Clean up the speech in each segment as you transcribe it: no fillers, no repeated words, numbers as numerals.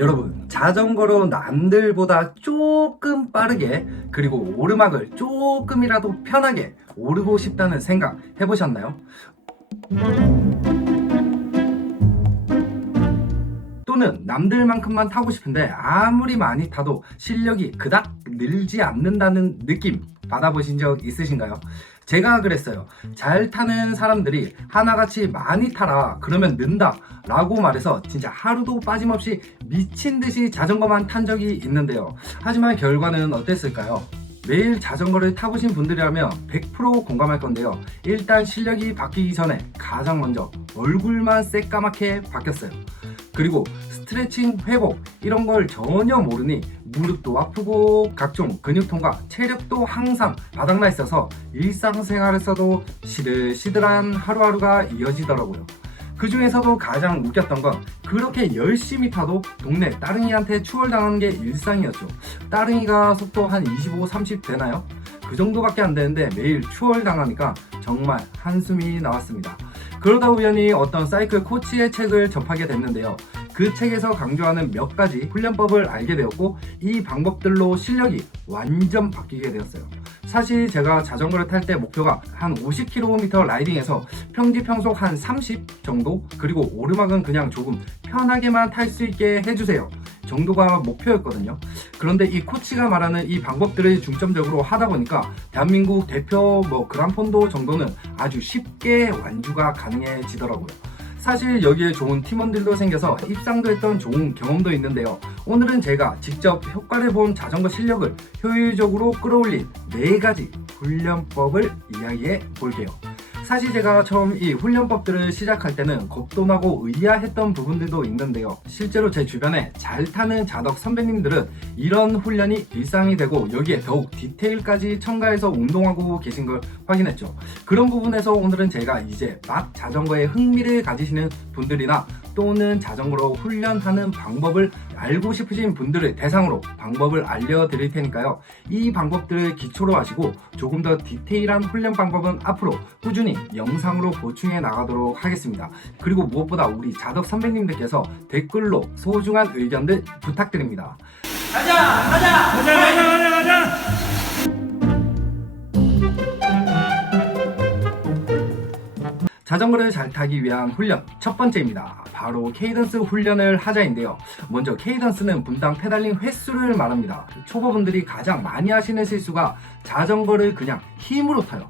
여러분, 자전거로 남들보다 조금 빠르게 그리고 오르막을 조금이라도 편하게 오르고 싶다는 생각 해보셨나요? 또는 남들만큼만 타고 싶은데 아무리 많이 타도 실력이 그닥 늘지 않는다는 느낌 받아보신 적 있으신가요? 제가 그랬어요. 잘 타는 사람들이 하나같이 많이 타라 그러면 는다 라고 말해서 진짜 하루도 빠짐없이 미친듯이 자전거만 탄 적이 있는데요. 하지만 결과는 어땠을까요? 매일 자전거를 타보신 분들이라면 100% 공감할 건데요. 일단 실력이 바뀌기 전에 가장 먼저 얼굴만 새까맣게 바뀌었어요. 그리고 스트레칭, 회복 이런 걸 전혀 모르니 무릎도 아프고 각종 근육통과 체력도 항상 바닥나 있어서 일상생활에서도 시들시들한 하루하루가 이어지더라고요. 그 중에서도 가장 웃겼던 건 그렇게 열심히 타도 동네 따릉이한테 추월당하는 게 일상이었죠. 따릉이가 속도 한 25, 30 되나요? 그 정도밖에 안 되는데 매일 추월당하니까 정말 한숨이 나왔습니다. 그러다 우연히 어떤 사이클 코치의 책을 접하게 됐는데요. 그 책에서 강조하는 몇 가지 훈련법을 알게 되었고 이 방법들로 실력이 완전 바뀌게 되었어요. 사실 제가 자전거를 탈 때 목표가 한 50km 라이딩에서 평지평속 한 30 정도, 그리고 오르막은 그냥 조금 편하게만 탈 수 있게 해주세요 정도가 목표였거든요. 그런데 이 코치가 말하는 이 방법들을 중점적으로 하다 보니까 대한민국 대표 그란폰도 정도는 아주 쉽게 완주가 가능해지더라고요. 사실 여기에 좋은 팀원들도 생겨서 입상도 했던 좋은 경험도 있는데요. 오늘은 제가 직접 효과를 본 자전거 실력을 효율적으로 끌어올린 4가지 훈련법을 이야기해 볼게요. 사실 제가 처음 이 훈련법들을 시작할 때는 겁도 나고 의아했던 부분들도 있는데요. 실제로 제 주변에 잘 타는 자덕 선배님들은 이런 훈련이 일상이 되고 여기에 더욱 디테일까지 첨가해서 운동하고 계신 걸 확인했죠. 그런 부분에서 오늘은 제가 이제 막 자전거에 흥미를 가지시는 분들이나 또는 자전거로 훈련하는 방법을 알고 싶으신 분들을 대상으로 방법을 알려드릴 테니까요. 이 방법들을 기초로 하시고 조금 더 디테일한 훈련 방법은 앞으로 꾸준히 영상으로 보충해 나가도록 하겠습니다. 그리고 무엇보다 우리 자덕 선배님들께서 댓글로 소중한 의견들 부탁드립니다. 가자! 가자! 가자! 가자! 가자! 가자! 자전거를 잘 타기 위한 훈련 첫 번째입니다. 바로 케이던스 훈련을 하자인데요. 먼저 케이던스는 분당 페달링 횟수를 말합니다. 초보분들이 가장 많이 하시는 실수가 자전거를 그냥 힘으로 타요.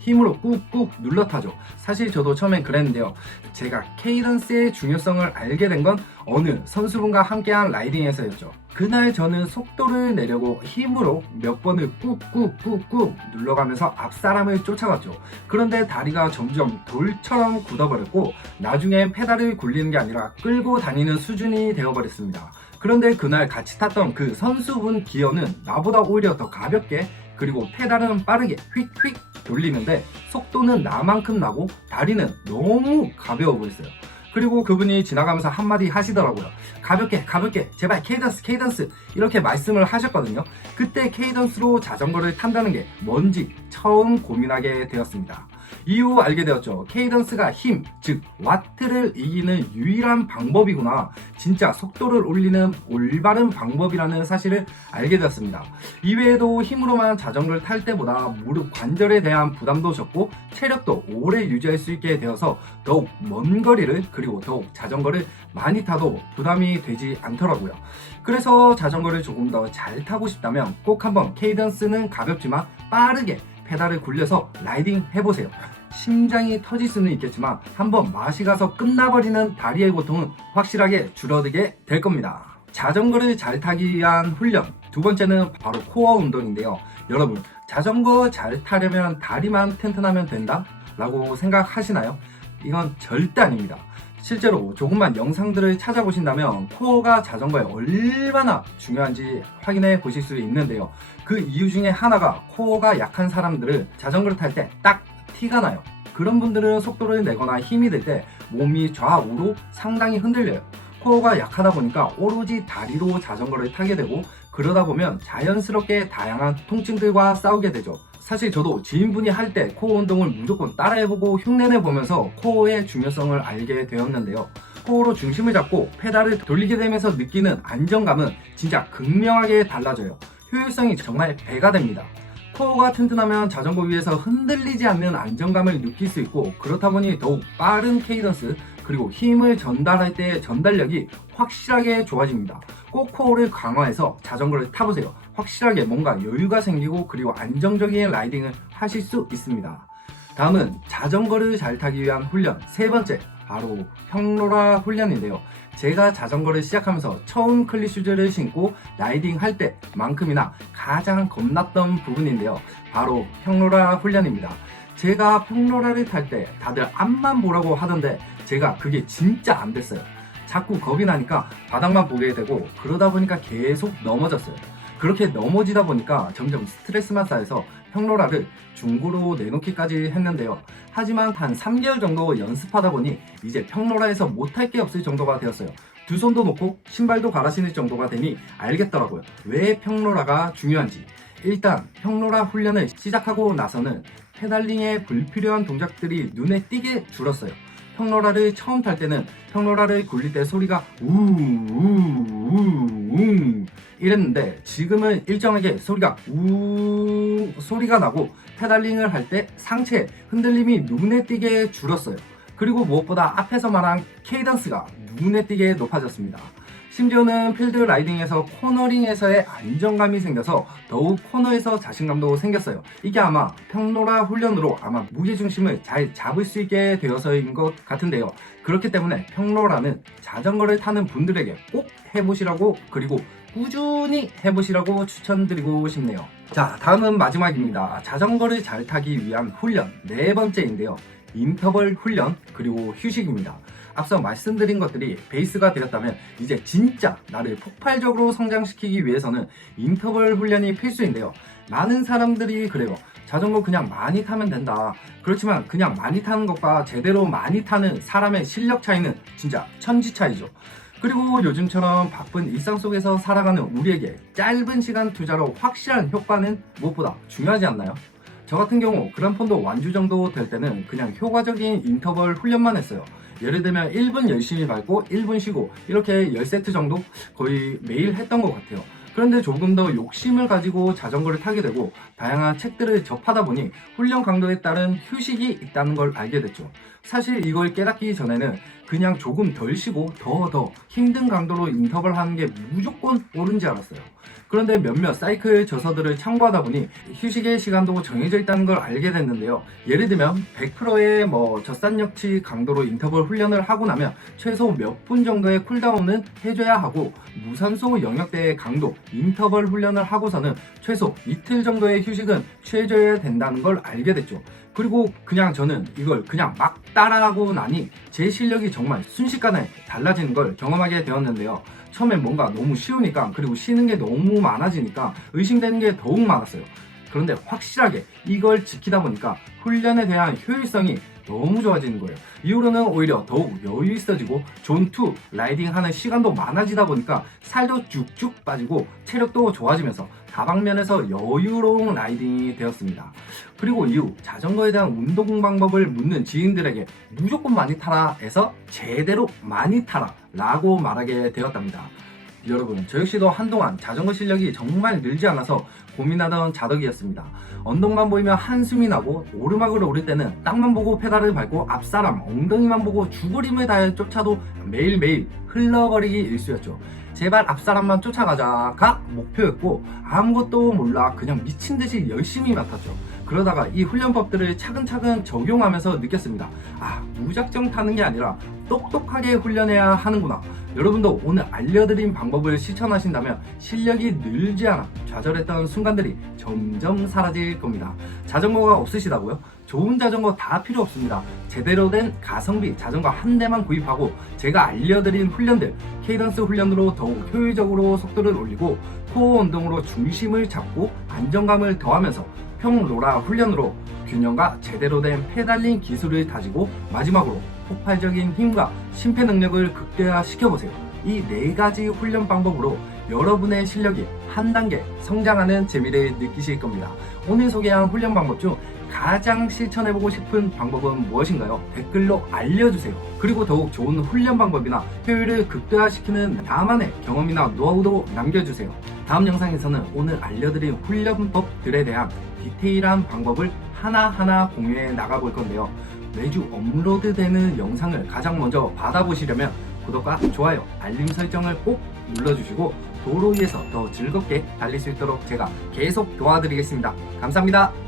힘으로 꾹꾹 눌러 타죠. 사실 저도 처음엔 그랬는데요. 제가 케이던스의 중요성을 알게 된 건 어느 선수분과 함께한 라이딩에서였죠. 그날 저는 속도를 내려고 힘으로 몇 번을 꾹꾹꾹꾹 눌러가면서 앞 사람을 쫓아갔죠. 그런데 다리가 점점 돌처럼 굳어버렸고 나중에 페달을 굴리는 게 아니라 끌고 다니는 수준이 되어버렸습니다. 그런데 그날 같이 탔던 그 선수분 기어는 나보다 오히려 더 가볍게 그리고 페달은 빠르게 휙휙 돌리는데 속도는 나만큼 나고 다리는 너무 가벼워 보였어요. 그리고 그분이 지나가면서 한마디 하시더라고요. 가볍게 제발 케이던스 이렇게 말씀을 하셨거든요. 그때 케이던스로 자전거를 탄다는 게 뭔지 처음 고민하게 되었습니다. 이후 알게 되었죠. 케이던스가 힘, 즉 와트를 이기는 유일한 방법이구나. 진짜 속도를 올리는 올바른 방법이라는 사실을 알게 되었습니다. 이외에도 힘으로만 자전거를 탈 때보다 무릎 관절에 대한 부담도 적고 체력도 오래 유지할 수 있게 되어서 더욱 먼 거리를 그리고 더욱 자전거를 많이 타도 부담이 되지 않더라고요. 그래서 자전거를 조금 더 잘 타고 싶다면 꼭 한번 케이던스는 가볍지만 빠르게 페달을 굴려서 라이딩 해보세요. 심장이 터질 수는 있겠지만 한번 맛이 가서 끝나버리는 다리의 고통은 확실하게 줄어들게 될 겁니다. 자전거를 잘 타기 위한 훈련 두 번째는 바로 코어 운동인데요. 여러분, 자전거 잘 타려면 다리만 튼튼하면 된다? 라고 생각하시나요? 이건 절대 아닙니다. 실제로 조금만 영상들을 찾아보신다면 코어가 자전거에 얼마나 중요한지 확인해 보실 수 있는데요. 그 이유 중에 하나가 코어가 약한 사람들은 자전거를 탈 때 딱 티가 나요. 그런 분들은 속도를 내거나 힘이 들 때 몸이 좌우로 상당히 흔들려요. 코어가 약하다 보니까 오로지 다리로 자전거를 타게 되고 그러다 보면 자연스럽게 다양한 통증들과 싸우게 되죠. 사실 저도 지인분이 할 때 코어 운동을 무조건 따라해보고 흉내내보면서 코어의 중요성을 알게 되었는데요. 코어로 중심을 잡고 페달을 돌리게 되면서 느끼는 안정감은 진짜 극명하게 달라져요. 효율성이 정말 배가 됩니다. 코어가 튼튼하면 자전거 위에서 흔들리지 않는 안정감을 느낄 수 있고, 그렇다 보니 더욱 빠른 케이던스 그리고 힘을 전달할 때의 전달력이 확실하게 좋아집니다. 꼭 코어를 강화해서 자전거를 타보세요. 확실하게 뭔가 여유가 생기고 그리고 안정적인 라이딩을 하실 수 있습니다. 다음은 자전거를 잘 타기 위한 훈련 세 번째, 바로 평로라 훈련인데요. 제가 자전거를 시작하면서 처음 클리슈즈를 신고 라이딩 할 때만큼이나 가장 겁났던 부분인데요. 바로 평로라 훈련입니다. 제가 평로라를 탈 때 다들 앞만 보라고 하던데 제가 그게 진짜 안 됐어요. 자꾸 겁이 나니까 바닥만 보게 되고, 그러다 보니까 계속 넘어졌어요. 그렇게 넘어지다 보니까 점점 스트레스만 쌓여서 평로라를 중고로 내놓기까지 했는데요. 하지만 한 3개월 정도 연습하다 보니 이제 평로라에서 못할 게 없을 정도가 되었어요. 두 손도 놓고 신발도 갈아 신을 정도가 되니 알겠더라고요. 왜 평로라가 중요한지. 일단 평로라 훈련을 시작하고 나서는 페달링에 불필요한 동작들이 눈에 띄게 줄었어요. 평로라를 처음 탈 때는 평로라를 굴릴 때 소리가 우우우우 이랬는데, 지금은 일정하게 소리가 소리가 나고 페달링을 할 때 상체의 흔들림이 눈에 띄게 줄었어요. 그리고 무엇보다 앞에서 말한 케이던스가 눈에 띄게 높아졌습니다. 심지어는 필드 라이딩에서 코너링에서의 안정감이 생겨서 더욱 코너에서 자신감도 생겼어요. 이게 아마 평로라 훈련으로 아마 무게중심을 잘 잡을 수 있게 되어서인 것 같은데요. 그렇기 때문에 평로라는 자전거를 타는 분들에게 꼭 해보시라고, 그리고 꾸준히 해보시라고 추천드리고 싶네요. 자, 다음은 마지막입니다. 자전거를 잘 타기 위한 훈련 네 번째인데요. 인터벌 훈련 그리고 휴식입니다. 앞서 말씀드린 것들이 베이스가 되었다면 이제 진짜 나를 폭발적으로 성장시키기 위해서는 인터벌 훈련이 필수인데요. 많은 사람들이 그래요. 자전거 그냥 많이 타면 된다. 그렇지만 그냥 많이 타는 것과 제대로 많이 타는 사람의 실력 차이는 진짜 천지 차이죠. 그리고 요즘처럼 바쁜 일상 속에서 살아가는 우리에게 짧은 시간 투자로 확실한 효과는 무엇보다 중요하지 않나요? 저 같은 경우 그란폰도 완주 정도 될 때는 그냥 효과적인 인터벌 훈련만 했어요. 예를 들면 1분 열심히 밟고 1분 쉬고 이렇게 10세트 정도 거의 매일 했던 것 같아요. 그런데 조금 더 욕심을 가지고 자전거를 타게 되고 다양한 책들을 접하다 보니 훈련 강도에 따른 휴식이 있다는 걸 알게 됐죠. 사실 이걸 깨닫기 전에는 그냥 조금 덜 쉬고 더 힘든 강도로 인터벌 하는 게 무조건 옳은 줄 알았어요. 그런데 몇몇 사이클 저서들을 참고하다 보니 휴식의 시간도 정해져 있다는 걸 알게 됐는데요. 예를 들면 100%의 젖산력치 강도로 인터벌 훈련을 하고 나면 최소 몇 분 정도의 쿨다운은 해줘야 하고, 무산소 영역대의 강도 인터벌 훈련을 하고서는 최소 이틀 정도의 휴식은 취해줘야 된다는 걸 알게 됐죠. 그리고 그냥 저는 이걸 그냥 막 따라하고 나니 제 실력이 정말 순식간에 달라지는 걸 경험하게 되었는데요. 처음엔 뭔가 너무 쉬우니까, 그리고 쉬는 게 너무 많아지니까 의심되는 게 더욱 많았어요. 그런데 확실하게 이걸 지키다 보니까 훈련에 대한 효율성이 너무 좋아지는 거예요. 이후로는 오히려 더욱 여유 있어지고 존2 라이딩 하는 시간도 많아지다 보니까 살도 쭉쭉 빠지고 체력도 좋아지면서 다방면에서 여유로운 라이딩이 되었습니다. 그리고 이후 자전거에 대한 운동 방법을 묻는 지인들에게 무조건 많이 타라 해서 제대로 많이 타라 라고 말하게 되었답니다. 여러분, 저 역시도 한동안 자전거 실력이 정말 늘지 않아서 고민하던 자덕이었습니다. 언덕만 보이면 한숨이 나고 오르막을 오를 때는 땅만 보고 페달을 밟고 앞사람 엉덩이만 보고 죽으림을 다해 쫓아도 매일매일 흘러버리기 일쑤였죠. 제발 앞사람만 쫓아가자가 목표였고 아무것도 몰라 그냥 미친듯이 열심히 맡았죠. 그러다가 이 훈련법들을 차근차근 적용하면서 느꼈습니다. 아, 무작정 타는 게 아니라 똑똑하게 훈련해야 하는구나. 여러분도 오늘 알려드린 방법을 실천하신다면 실력이 늘지 않아 좌절했던 순간들이 점점 사라질 겁니다. 자전거가 없으시다고요? 좋은 자전거 다 필요 없습니다. 제대로 된 가성비 자전거 한 대만 구입하고 제가 알려드린 훈련들, 케이던스 훈련으로 더욱 효율적으로 속도를 올리고 코어 운동으로 중심을 잡고 안정감을 더하면서 평로라 훈련으로 균형과 제대로 된 페달링 기술을 다지고 마지막으로 폭발적인 힘과 심폐 능력을 극대화시켜보세요. 이 네 가지 훈련 방법으로 여러분의 실력이 한 단계 성장하는 재미를 느끼실 겁니다. 오늘 소개한 훈련 방법 중 가장 실천해보고 싶은 방법은 무엇인가요? 댓글로 알려주세요. 그리고 더욱 좋은 훈련 방법이나 효율을 극대화시키는 나만의 경험이나 노하우도 남겨주세요. 다음 영상에서는 오늘 알려드린 훈련법들에 대한 디테일한 방법을 하나하나 공유해 나가볼 건데요. 매주 업로드되는 영상을 가장 먼저 받아보시려면 구독과 좋아요, 알림 설정을 꼭 눌러주시고 도로 위에서 더 즐겁게 달릴 수 있도록 제가 계속 도와드리겠습니다. 감사합니다.